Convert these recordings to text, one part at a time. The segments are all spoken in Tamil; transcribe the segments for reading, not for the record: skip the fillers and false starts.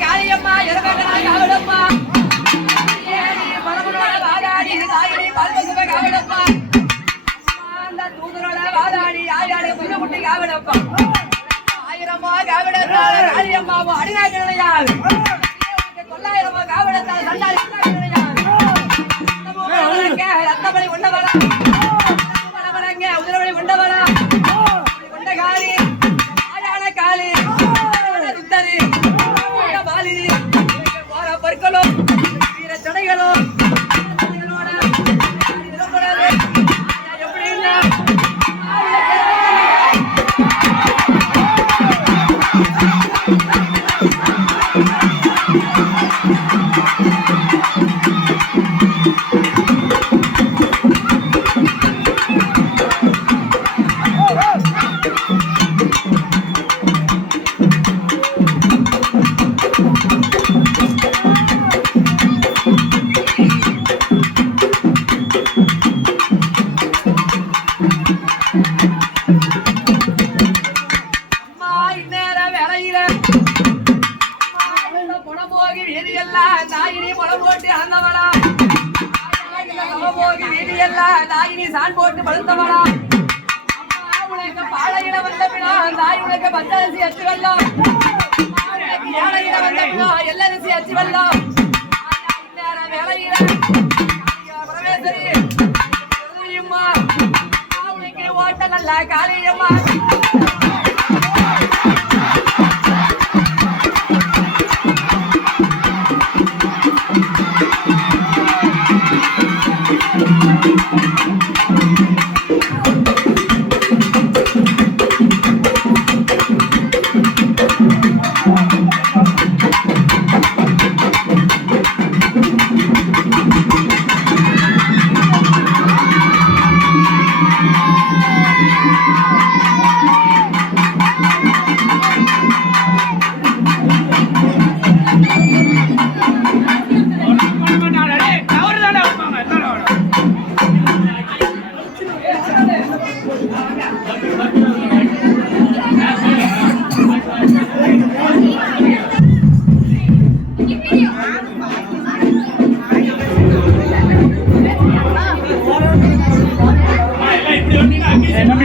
காளியம்மா எருமகனாய் காவலம்மா ஏனி பரமனோட வாதாடி தாயடி பல்வசுவ காவலம்மா அந்த தூதரோட வாதாடி ஆயாடி புதுமுட்டி காவலப்பா ஆயிரமா காவலத்தால காளியம்மாவோ அடிநாயகனையால் தொள்ளாயிரமா காவலத்தால் சண்டாளி ரத்தபடி உண்டவளா உதிரவழி உண்டவளா உண்ட காளி ஆயான காளி ருத்தரி பாலினி போற பற்களோ வீர தடைகளோ எப்படி இல்ல சான் போட்டு பழுத்தவளா உனக்கு பாடையில வந்த பினா தாய் உனக்கு பச்சரிசி அச்சு வெள்ளம் ஏழையில வந்த பினா எல்லரிசி அச்சு வெள்ளம் வேலையில பரமேஸ்வரி உனக்கு ஓட்ட நல்ல காளியம்மா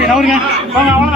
அவ்வளவுதான்.